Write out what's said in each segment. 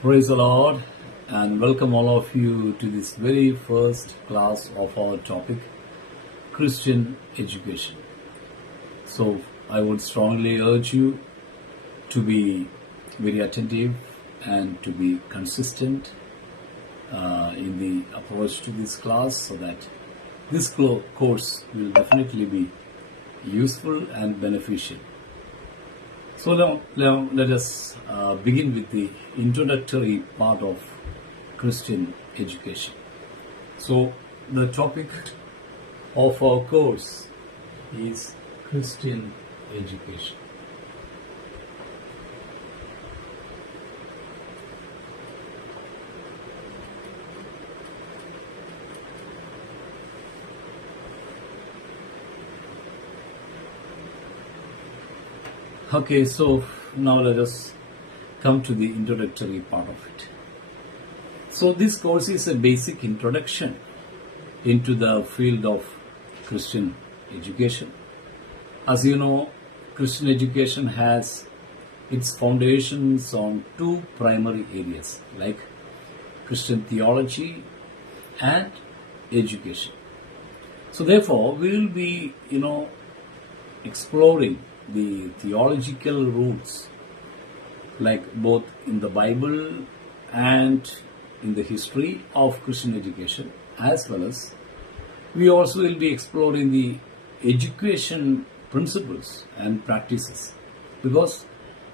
Praise the Lord and welcome all of you to this very first class of our topic, Christian education. So, I would strongly urge you to be very attentive and to be consistent in the approach to this class so that this course will definitely be useful and beneficial. So now let us begin with the introductory part of Christian education. So the topic of our course is Christian education. Okay, so now let us come to the introductory part of it. So this course is a basic introduction into the field of Christian education. As you know, Christian education has its foundations on two primary areas like Christian theology and education. So therefore, we will be, exploring the theological roots, like both in the Bible and in the history of Christian education, as well as we also will be exploring the education principles and practices, because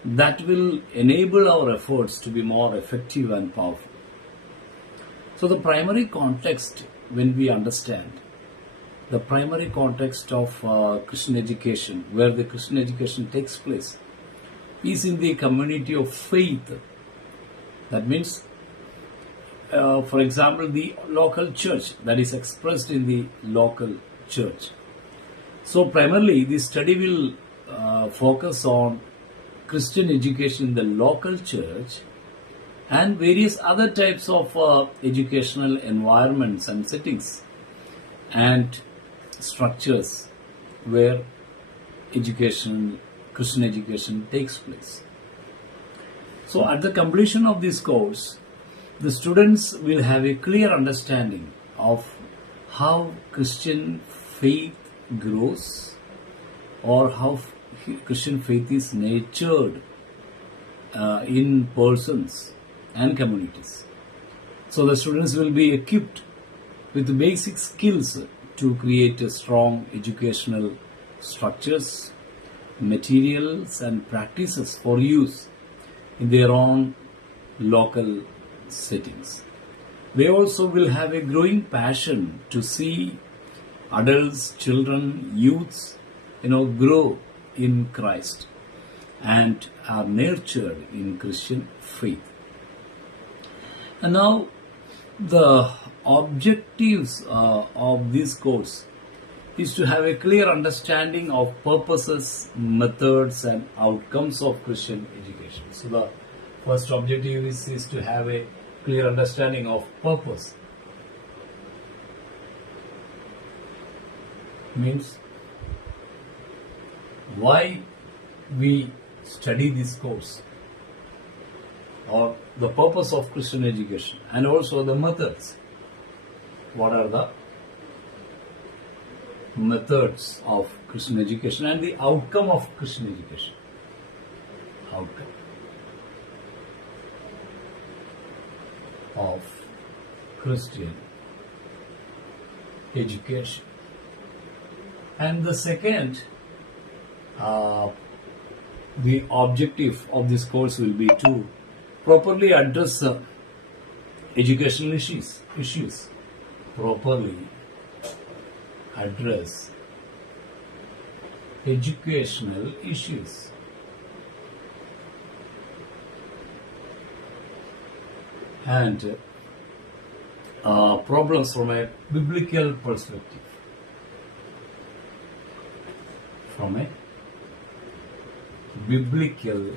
that will enable our efforts to be more effective and powerful. So the primary context, when we understand the primary context of Christian education, where the Christian education takes place, is in the community of faith. That means, for example, the local church, that is expressed in the local church. So primarily, this study will focus on Christian education in the local church and various other types of educational environments and settings and structures where Christian education takes place. So at the completion of this course, the students will have a clear understanding of how Christian faith grows or how Christian faith is nurtured in persons and communities. So the students will be equipped with the basic skills to create a strong educational structures, materials and practices for use in their own local settings. They also will have a growing passion to see adults, children, youths, grow in Christ and are nurtured in Christian faith. And now the objectives of this course is to have a clear understanding of purposes, methods and outcomes of Christian education. So the first objective is to have a clear understanding of purpose. Means why we study this course, or the purpose of Christian education, and also the methods. What are the methods of Christian education and the outcome of Christian education? Outcome of Christian education. And the second, the objective of this course will be to properly address educational issues. Properly address educational issues. And problems from a biblical perspective. From a biblical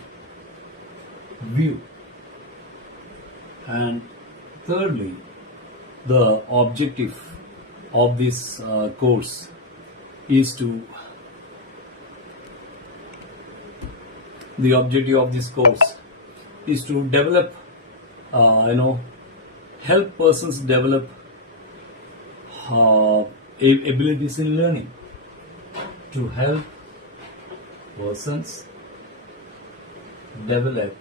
view. And thirdly, the objective of this course is to develop help persons develop abilities in learning. To help persons develop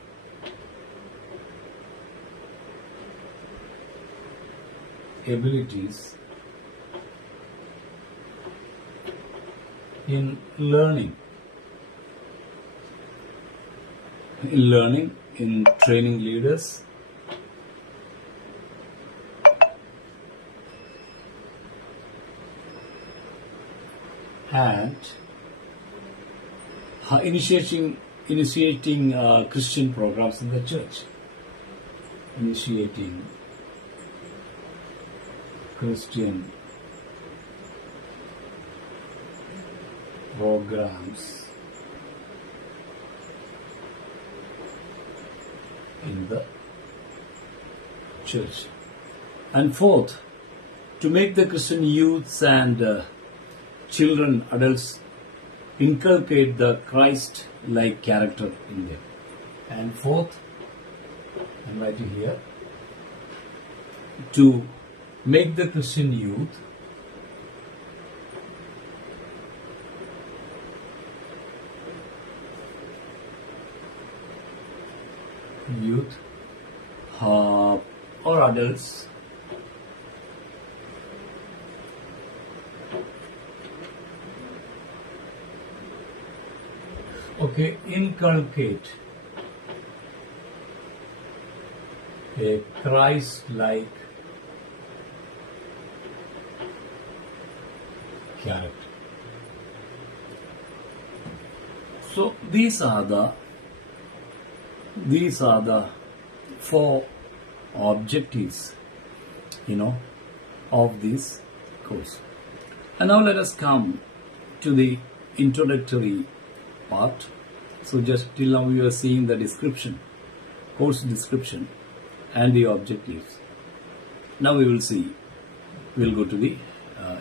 abilities in learning, in training leaders, and initiating Christian programs in the church. Initiating Christian programs in the church. And fourth, to make the Christian youths and children, adults, inculcate the Christ-like character in them. And fourth, I'm writing here, to make the Christian youth or adults inculcate a Christ-like character. So these are the four objectives, of this course. And now let us come to the introductory part. So just till now we are seeing the description, course description and the objectives. Now we'll go to the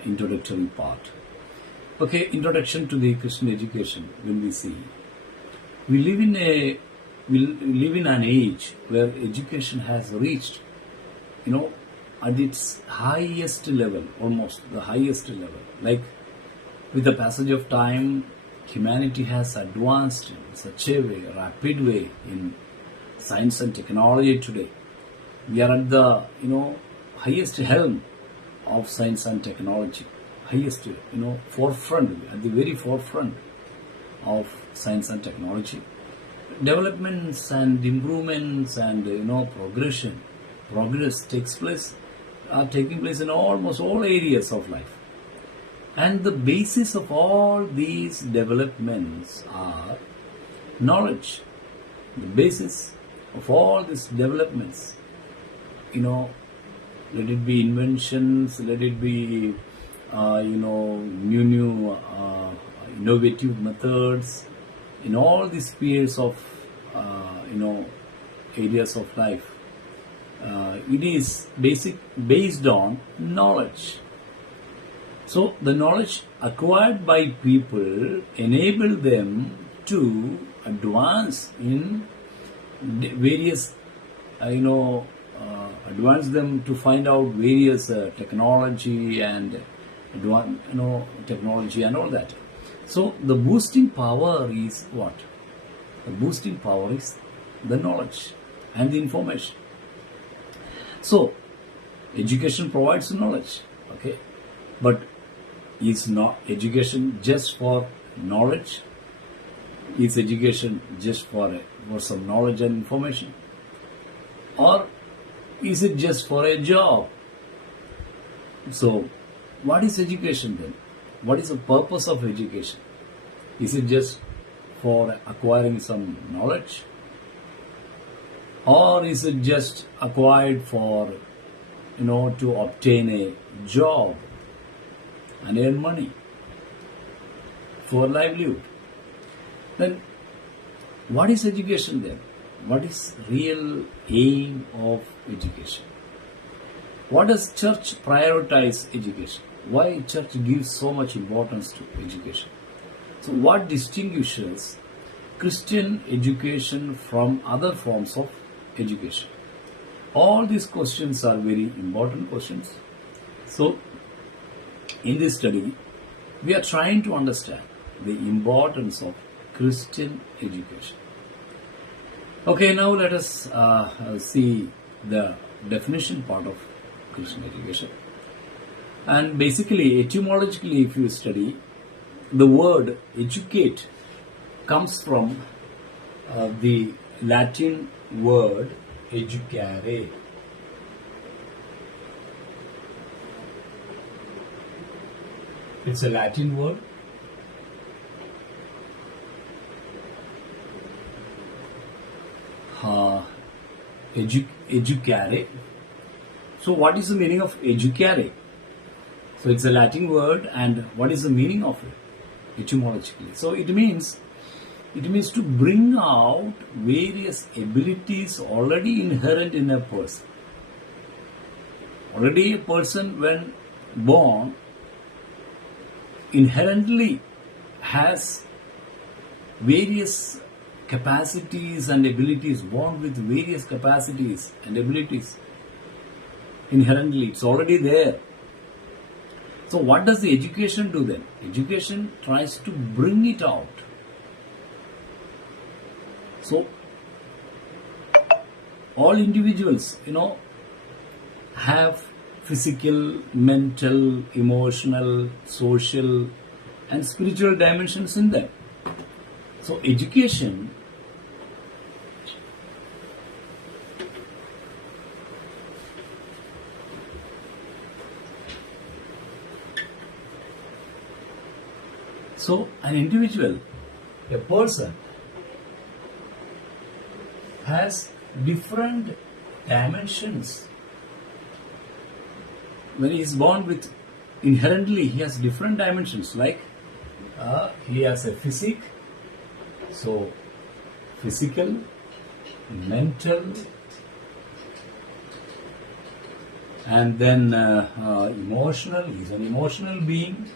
introductory part. Okay, introduction to the Christian education. When we see, we live in an age where education has reached, at its highest level, almost the highest level. Like with the passage of time, humanity has advanced in such a way, rapid way in science and technology today. We are at the, highest helm of science and technology, highest, forefront, at the very forefront of science and technology. Developments and improvements and, progress are taking place in almost all areas of life. And the basis of all these developments are knowledge. The basis of all these developments, let it be inventions, let it be, new innovative methods, in all these spheres of, areas of life. It is based on knowledge. So the knowledge acquired by people enable them to advance in various, advance them to find out various technology and technology and all that. So the boosting power is what? The boosting power is the knowledge and the information. So education provides knowledge, okay, but is not education just for knowledge? Is education just for some knowledge and information? Or is it just for a job? So what is education then? What is the purpose of education? Is it just for acquiring some knowledge? Or is it just acquired for, to obtain a job and earn money for livelihood? Then what is education then? What is real aim of education? What does church prioritize education? Why church gives so much importance to education? So what distinguishes Christian education from other forms of education? All these questions are very important questions. So, in this study, we are trying to understand the importance of Christian education. Okay, now let us see the definition part of Christian education. And basically, etymologically, if you study, the word educate comes from the Latin word educare. It's a Latin word. Educare. So what is the meaning of educare? So it's a Latin word, and what is the meaning of it etymologically? So it means to bring out various abilities already inherent in a person. Already a person when born inherently has various capacities and abilities, born with various capacities and abilities. Inherently, it's already there. So what does the education do then? Education tries to bring it out. So all individuals, have physical, mental, emotional, social, and spiritual dimensions in them. So education an individual, a person, has different dimensions. When he is born with, inherently he has different dimensions, like he has a physique, so physical, mental, and then emotional, he is an emotional being,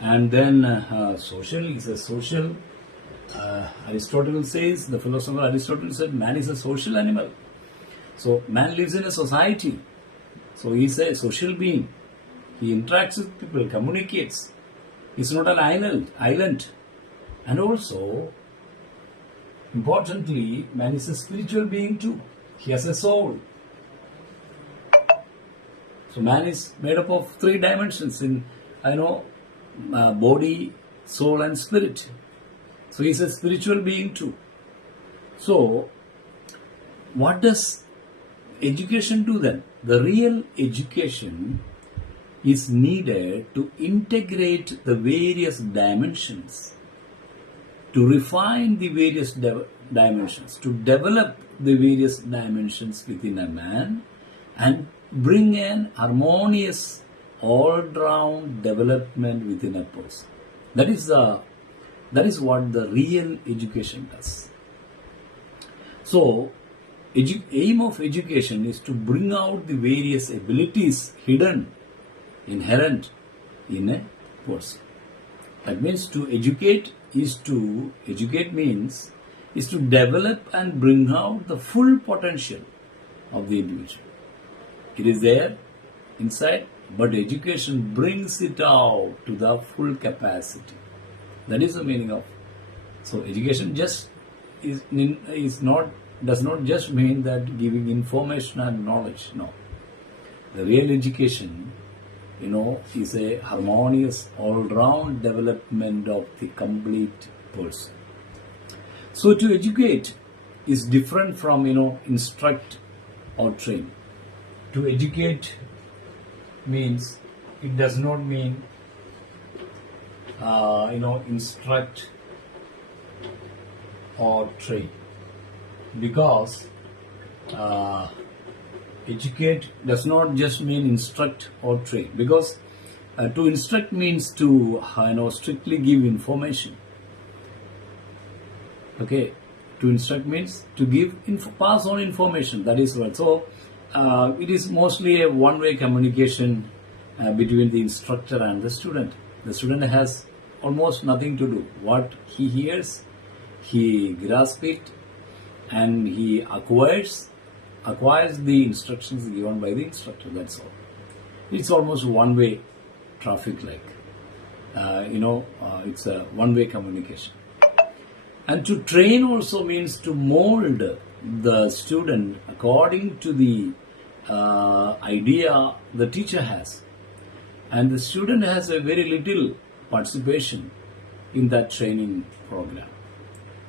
and then social, he is a social. Aristotle says, the philosopher Aristotle said, man is a social animal. So man lives in a society. So he is a social being. He interacts with people, communicates. He's not an island. And also, importantly, man is a spiritual being too. He has a soul. So man is made up of three dimensions in, body, soul, and spirit. So he is a spiritual being too. So what does education do then? The real education is needed to integrate the various dimensions, to refine the various dimensions, to develop the various dimensions within a man, and bring an harmonious, all-round development within a person. That is what the real education does. So, aim of education is to bring out the various abilities hidden, inherent in a person. That means to educate is to develop and bring out the full potential of the individual. It is there inside, but education brings it out to the full capacity. That is the meaning of. So education does not just mean that giving information and knowledge. No. The real education, is a harmonious, all-round development of the complete person. So to educate is different from, instruct or train. To educate means, it does not mean instruct or train, because educate does not just mean instruct or train, because to instruct means to strictly give information. Okay, to instruct means to give pass on information. That is what. So it is mostly a one-way communication between the instructor and the student. The student has almost nothing to do. What he hears, he grasps it, and he acquires the instructions given by the instructor. That's all. It's almost one-way traffic, like it's a one-way communication. And to train also means to mold the student according to the idea the teacher has, and the student has a very little participation in that training program.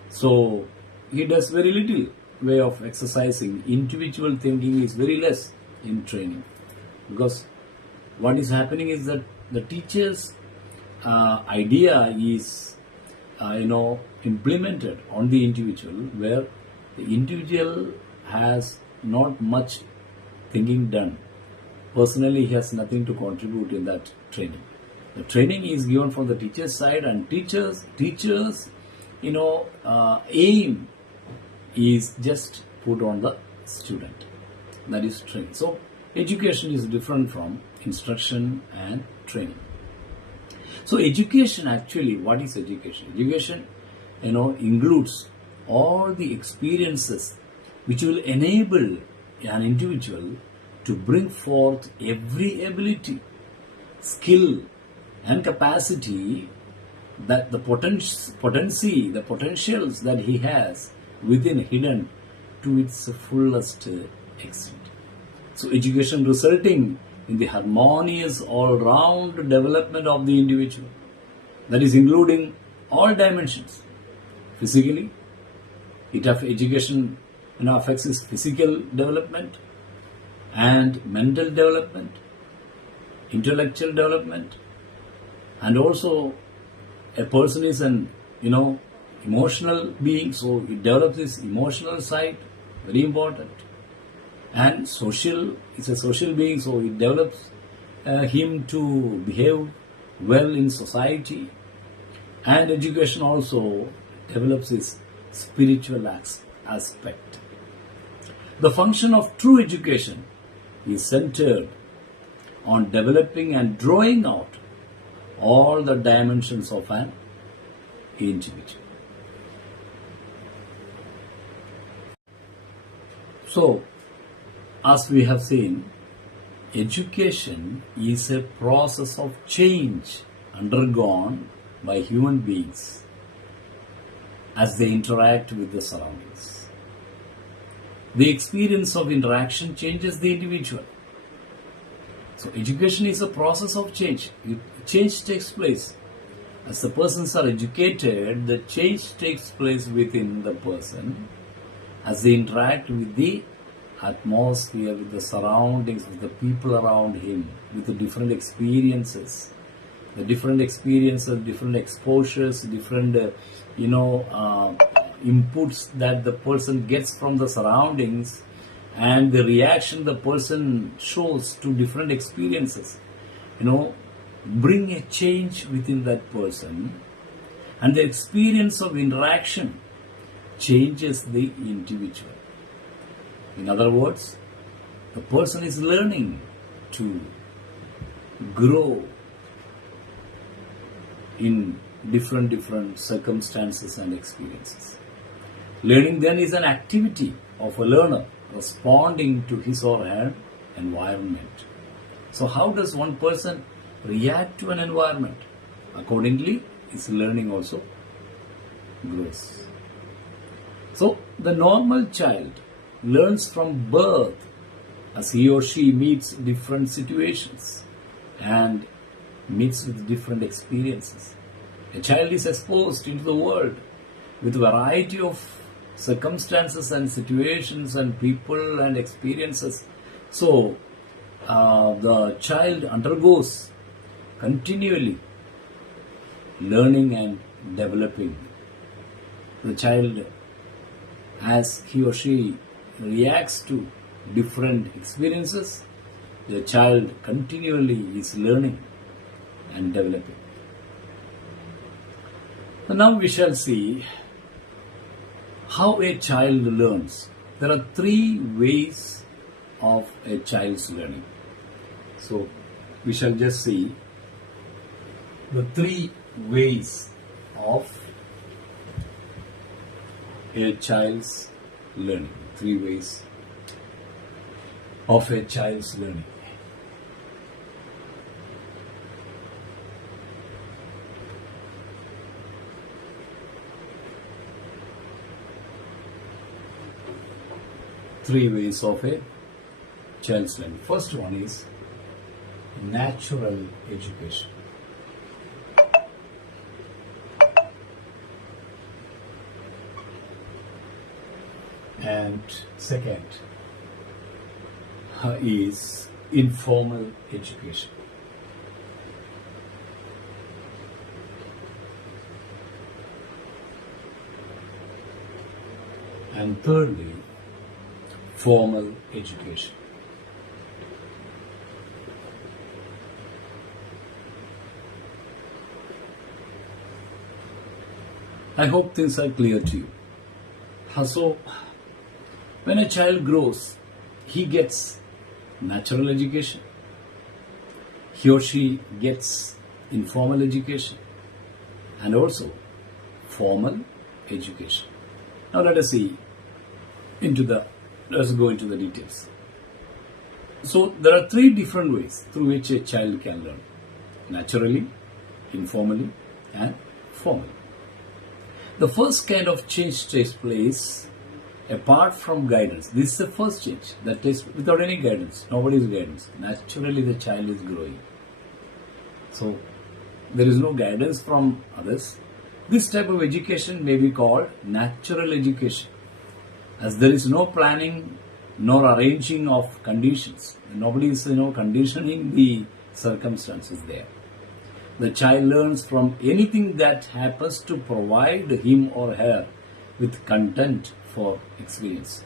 So he does very little way of exercising. Individual thinking is very less in training, because what is happening is that the teacher's idea is implemented on the individual, where the individual has not much thinking done. Personally, he has nothing to contribute in that training. The training is given from the teacher's side, and teachers aim is just put on the student. That is training. So education is different from instruction and training. So education, actually, what is education? Education, includes all the experiences which will enable an individual to bring forth every ability, skill, and capacity, that the potentials that he has within, hidden to its fullest extent. So education resulting in the harmonious all-round development of the individual, that is including all dimensions. Physically, education affects his physical development and mental development, intellectual development, and also a person is an emotional being, so it develops his emotional side, very important. And social, is a social being, so it develops him to behave well in society. And education also develops his spiritual aspect. The function of true education is centered on developing and drawing out all the dimensions of an individual. So, as we have seen, education is a process of change undergone by human beings as they interact with the surroundings. The experience of interaction changes the individual. So education is a process of change. Change takes place. As the persons are educated, the change takes place within the person as they interact with the atmosphere, with the surroundings, with the people around him, with the different experiences. The different experiences, different exposures, different inputs that the person gets from the surroundings, and the reaction the person shows to different experiences, bring a change within that person, and the experience of interaction changes the individual. In other words, the person is learning to grow in different circumstances and experiences. Learning then is an activity of a learner responding to his or her environment. So how does one person react to an environment? Accordingly, his learning also grows. So the normal child learns from birth as he or she meets different situations and meets with different experiences. A child is exposed into the world with a variety of circumstances and situations and people and experiences. So the child undergoes continually learning and developing. The child, as he or she reacts to different experiences, the child continually is learning and developing. And now we shall see how a child learns. There are three ways of a child's learning. So we shall just see the three ways of a child's learning. 3 ways of a child's learning. Three ways of a child's learning. First one is natural education. And second is informal education. And thirdly, formal education. I hope things are clear to you. So, when a child grows, he gets natural education. He or she gets informal education and also formal education. Now let's go into the details. So there are 3 different ways through which a child can learn: naturally, informally, and formally. The first kind of change takes place apart from guidance. This is the first change that takes without any guidance, nobody's guidance. Naturally, the child is growing. So, there is no guidance from others. This type of education may be called natural education, as there is no planning nor arranging of conditions. Nobody is, conditioning the circumstances there. The child learns from anything that happens to provide him or her with content for experience.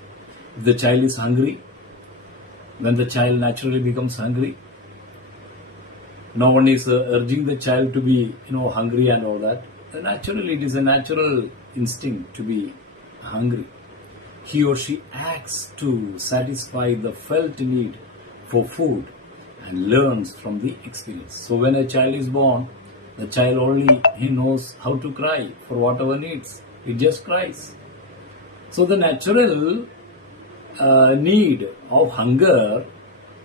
If the child is hungry, when the child naturally becomes hungry, no one is urging the child to be, hungry and all that. Naturally, it is a natural instinct to be hungry. He or she acts to satisfy the felt need for food and learns from the experience. So when a child is born, the child he knows how to cry for whatever needs. It just cries. So the natural need of hunger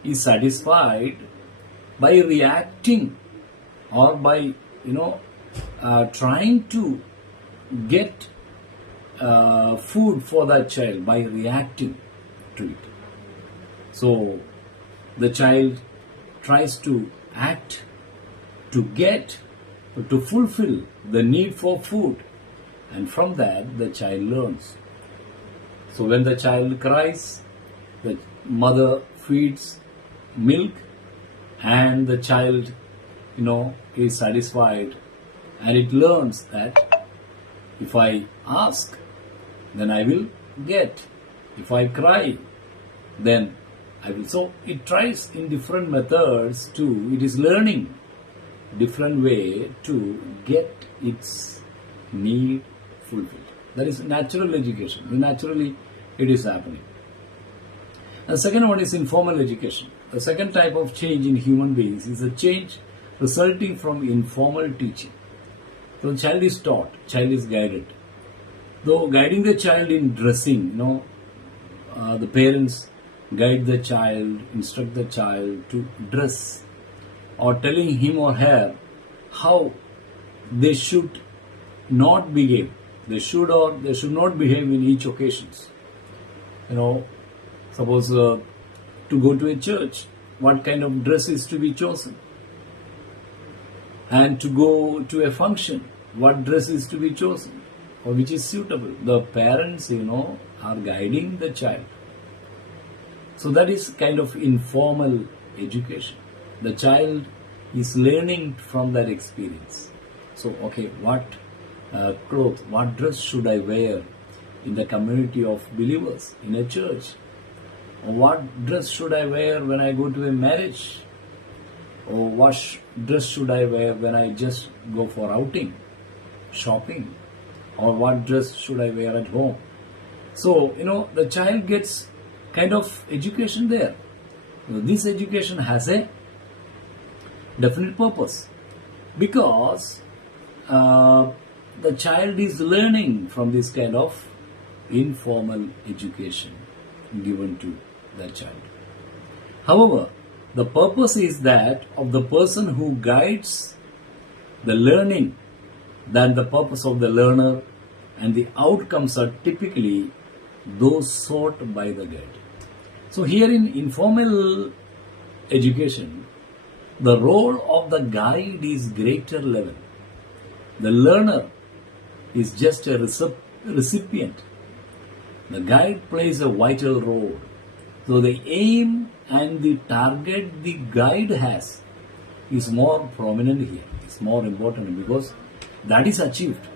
is satisfied by reacting or by, trying to get food for that child by reacting to it. So the child tries to act to fulfill the need for food, and from that the child learns. So when the child cries, the mother feeds milk and the child, is satisfied, and it learns that if I ask, then I will get. If I cry, then I will. So it tries in different methods it is learning different way to get its need fulfilled. That is natural education. Naturally, it is happening. The second one is informal education. The second type of change in human beings is a change resulting from informal teaching. So the child is taught, child is guided. Though guiding the child in dressing, the parents guide the child, instruct the child to dress, or telling him or her how they should not behave. They should or they should not behave in each occasions. Suppose to go to a church, what kind of dress is to be chosen? And to go to a function, what dress is to be chosen or which is suitable? The parents, are guiding the child. So that is kind of informal education. The child is learning from that experience. So, what clothes, what dress should I wear in the community of believers, in a church? Or what dress should I wear when I go to a marriage? Or what dress should I wear when I just go for outing, shopping? Or what dress should I wear at home? So, the child gets kind of education there. This education has a definite purpose, because the child is learning from this kind of informal education given to the child. However, the purpose is that of the person who guides the learning than the purpose of the learner, and the outcomes are typically those sought by the guide. So here in informal education, the role of the guide is greater level. The learner is just a recipient. The guide plays a vital role. So the aim and the target the guide has is more prominent here. It's more important because that is achieved.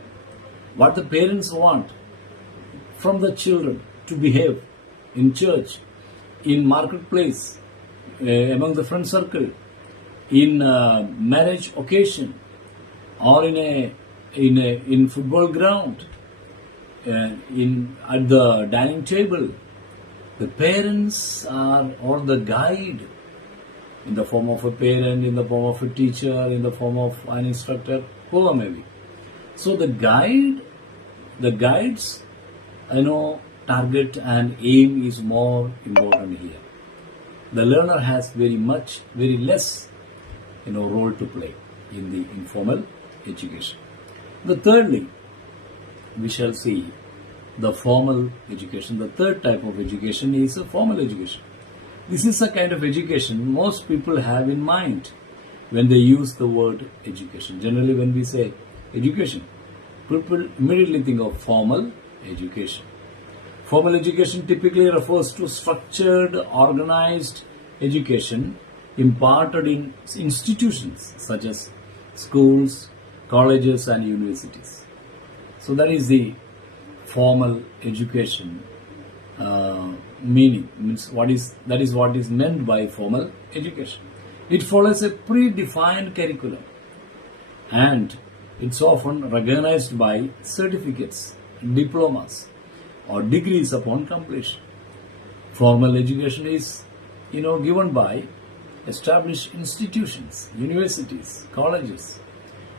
What the parents want from the children to behave in church, in marketplace, among the friend circle, in marriage occasion, or in football ground, at the dining table, the parents are, or the guide, in the form of a parent, in the form of a teacher, in the form of an instructor, whoever may be. So the guide's target and aim is more important here. The learner has very less role to play in the informal education. The thirdly, we shall see the formal education. The third type of education is a formal education. This is a kind of education most people have in mind when they use the word education. Generally, when we say education, people immediately think of formal education. Formal education typically refers to structured, organized education imparted in institutions such as schools, colleges, and universities. So that is the formal education meaning. That is what is meant by formal education. It follows a predefined curriculum, and it's often recognized by certificates, diplomas, or degrees upon completion. Formal education is, given by established institutions, universities, colleges,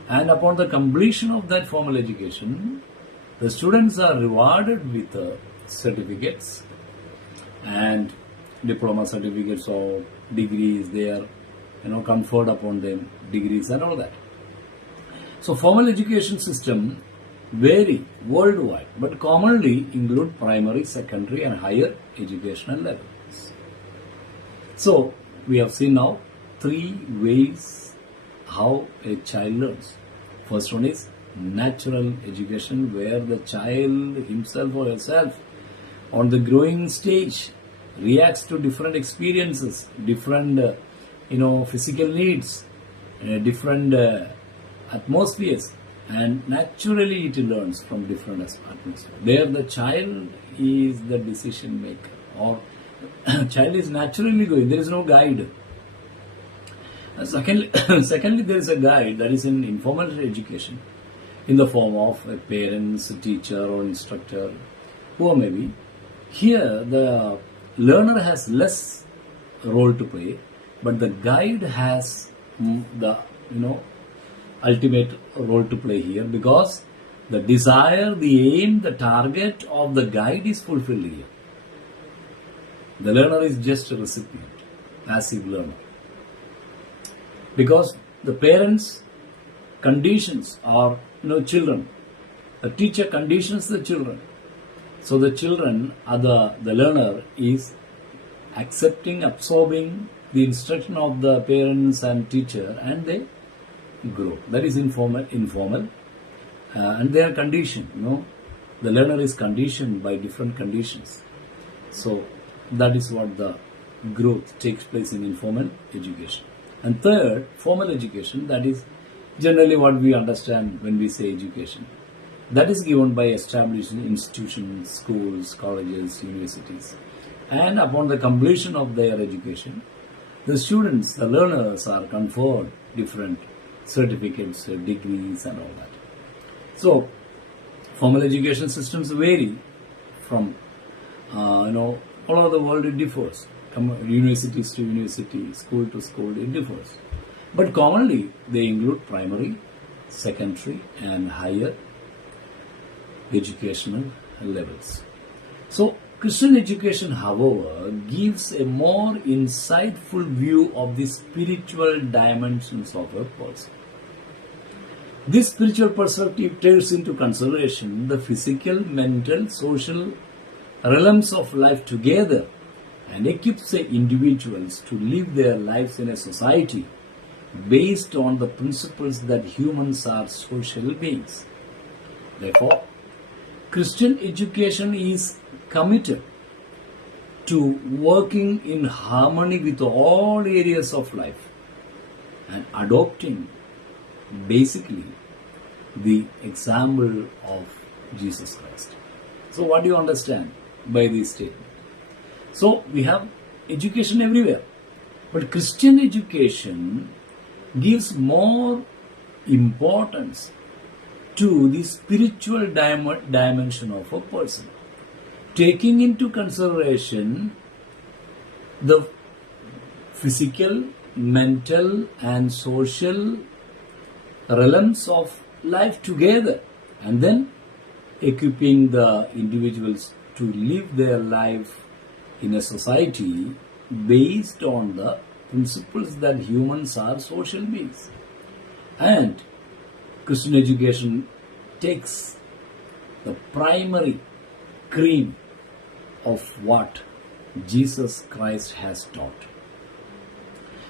and upon the completion of that formal education, the students are rewarded with certificates and diploma certificates or degrees. They are, conferred upon them, degrees and all that. So formal education system vary worldwide, but commonly include primary, secondary, and higher educational levels. So we have seen now 3 ways how a child learns. First one is natural education, where the child himself or herself on the growing stage reacts to different experiences, different physical needs, different atmospheres, and naturally it learns from different atmospheres. There the child is the decision maker, or child is naturally going. There is no guide. Secondly, there is a guide that is in informal education in the form of a parent, teacher, or instructor, whoever may be. Here, the learner has less role to play, but the guide has the ultimate role to play here, because the desire, the aim, the target of the guide is fulfilled here. The learner is just a recipient, passive learner. Because the parents' conditions are children. The teacher conditions the children. So the children are the learner is accepting, absorbing the instruction of the parents and teacher, and they grow. That is informal. And they are conditioned. The learner is conditioned by different conditions. So that is what the growth takes place in informal education. And third, formal education, that is generally what we understand when we say education. That is given by established institutions, schools, colleges, universities. And upon the completion of their education, the students, the learners are conferred different certificates, degrees and all that. So, formal education systems vary from, all over the world it differs. Universities to university, school to school, it differs. But commonly, they include primary, secondary, and higher educational levels. So, Christian education, however, gives a more insightful view of the spiritual dimensions of a person. This spiritual perspective takes into consideration the physical, mental, social realms of life together and equips the individuals to live their lives in a society based on the principles that humans are social beings. Therefore, Christian education is committed to working in harmony with all areas of life and adopting basically the example of Jesus Christ. So what do you understand by this statement? So we have education everywhere, but Christian education gives more importance to the spiritual dimension of a person, taking into consideration the physical, mental and social realms of life together, and then equipping the individuals to live their life in a society based on the principles that humans are social beings. And Christian education takes the primary cream of what Jesus Christ has taught.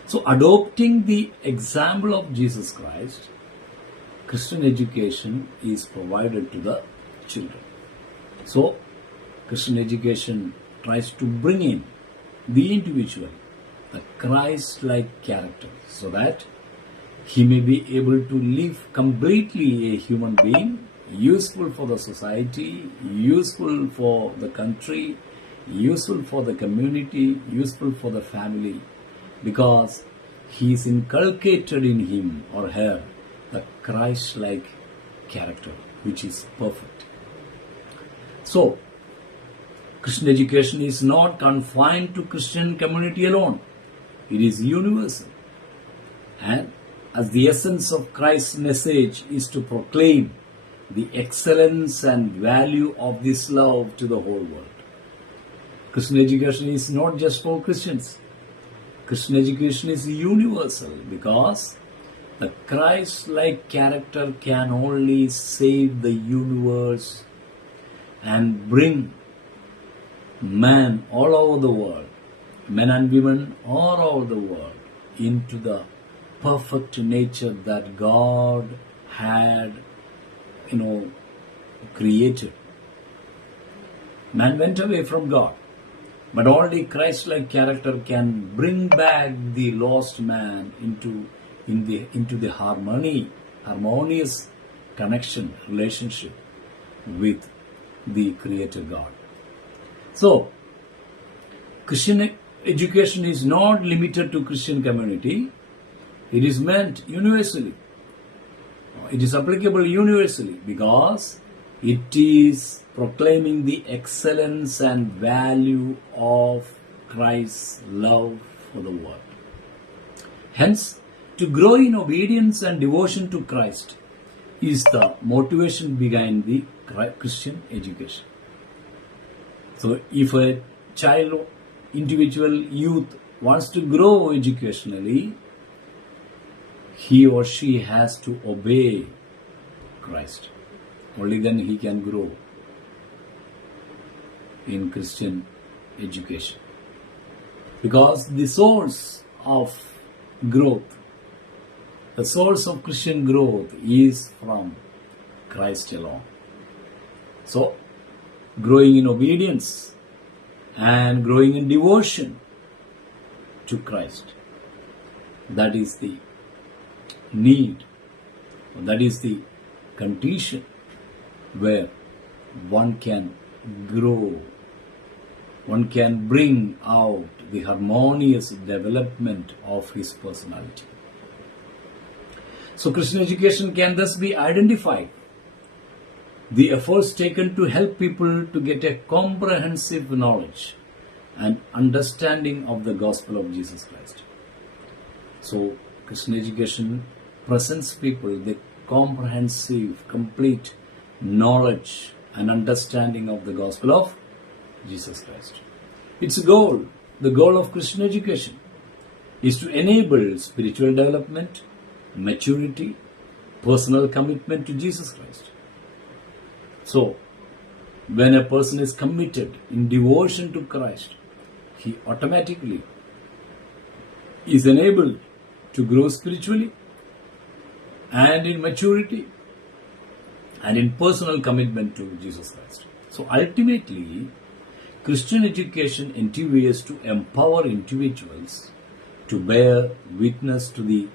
So, adopting the example of Jesus Christ, Christian education is provided to the children. So, Christian education tries to bring in the individual a Christ-like character so that he may be able to live completely a human being, useful for the society, useful for the country, useful for the community, useful for the family, because he is inculcated in him or her the Christ-like character which is perfect. So, Christian education is not confined to Christian community alone. It is universal. And as the essence of Christ's message is to proclaim the excellence and value of this love to the whole world. Christian education is not just for Christians. Christian education is universal because the Christ-like character can only save the universe and bring man all over the world, men and women all over the world, into the perfect nature that God had, created. Man went away from God, but only Christ-like character can bring back the lost man into the harmonious connection, relationship with the Creator God. So, Christian education is not limited to Christian community. It is meant universally. It is applicable universally because it is proclaiming the excellence and value of Christ's love for the world. Hence, to grow in obedience and devotion to Christ is the motivation behind the Christian education. So, if a child, individual, youth wants to grow educationally, he or she has to obey Christ. Only then he can grow in Christian education. Because the source of growth, the source of Christian growth is from Christ alone. So, growing in obedience and growing in devotion to Christ, that is the need, that is the condition where one can grow, one can bring out the harmonious development of his personality. So Christian education can thus be identified the efforts taken to help people to get a comprehensive knowledge and understanding of the gospel of Jesus Christ. So Christian education presents people the comprehensive, complete knowledge and understanding of the gospel of Jesus Christ. Its goal, the goal of Christian education, is to enable spiritual development, maturity, personal commitment to Jesus Christ. So, when a person is committed in devotion to Christ, he automatically is enabled to grow spiritually and in maturity and in personal commitment to Jesus Christ. So ultimately, Christian education endeavors to empower individuals to bear witness to the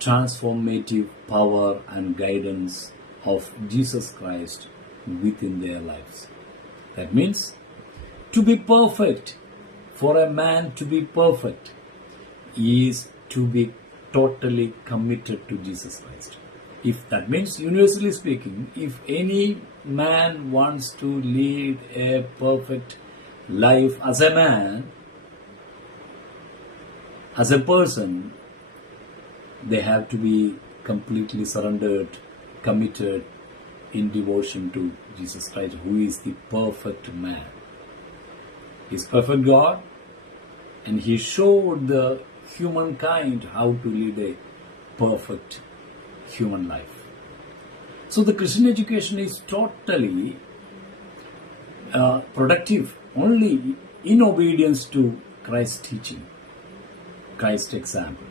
transformative power and guidance of Jesus Christ within their lives. That means, to be perfect, for a man to be perfect, is to be totally committed to Jesus Christ. If that means, universally speaking, if any man wants to lead a perfect life as a man, as a person, they have to be completely surrendered, committed in devotion to Jesus Christ, who is the perfect man. He is perfect God, and he showed the humankind how to lead a perfect human life. So the Christian education is totally productive only in obedience to Christ's teaching, Christ's example.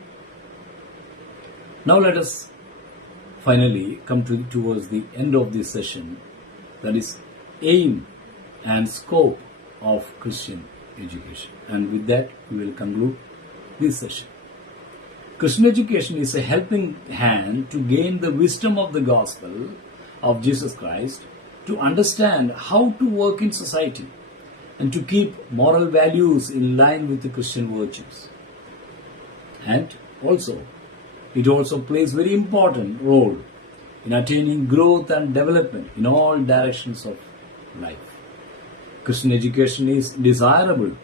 Now let us finally come towards the end of this session, that is aim and scope of Christian education. And with that, we will conclude this session. Christian education is a helping hand to gain the wisdom of the gospel of Jesus Christ, to understand how to work in society, and to keep moral values in line with the Christian virtues. And also, it also plays very important role in attaining growth and development in all directions of life. Christian education is desirable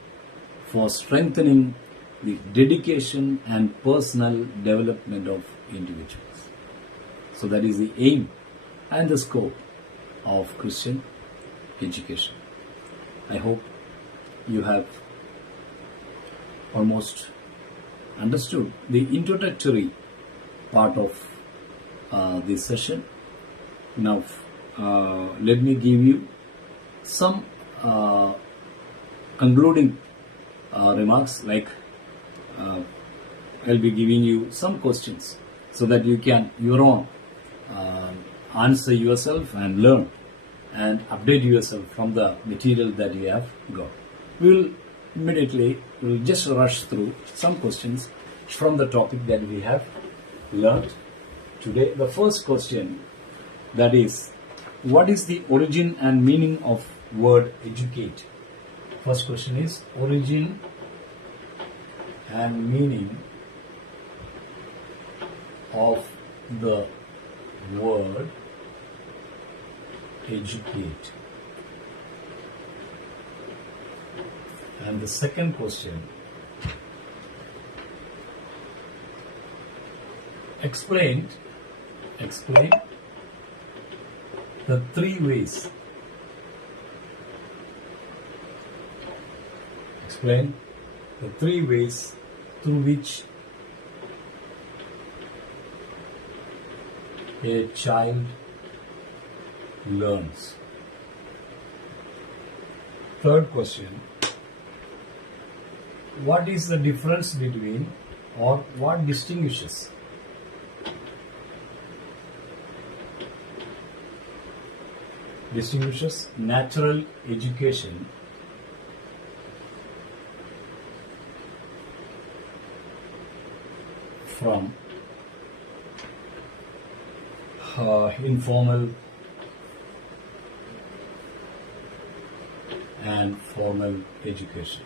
for strengthening the dedication and personal development of individuals. So that is the aim and the scope of Christian education. I hope you have almost understood the introductory part of this session. Now, let me give you some concluding remarks, like I'll be giving you some questions so that you can your own answer yourself and learn and update yourself from the material that you have got. We'll just rush through some questions from the topic that we have learned today. The first question, that is, what is the origin and meaning of word educate? First question is origin and meaning of the word educate. And the second question, explain the three ways. Explain the three ways through which a child learns. Third question, what is the difference between, or what distinguishes natural education from informal and formal education?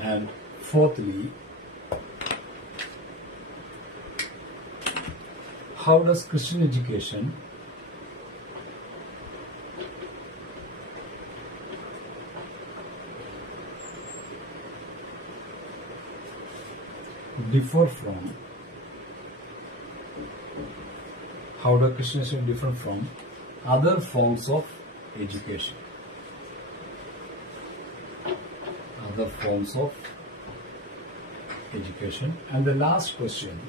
And fourthly, how does Christian education differ from how the Christian education different from other forms of education. Other forms of education. And the last question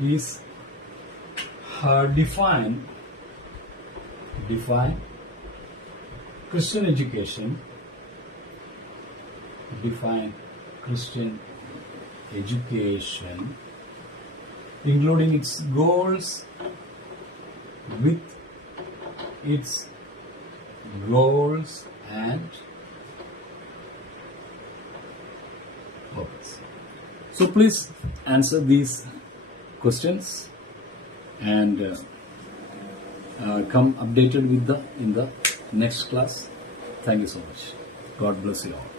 is define Christian education. Define Christian education, including its goals, with its goals and purpose. So please answer these questions and come updated with in the next class. Thank you so much. God bless you all.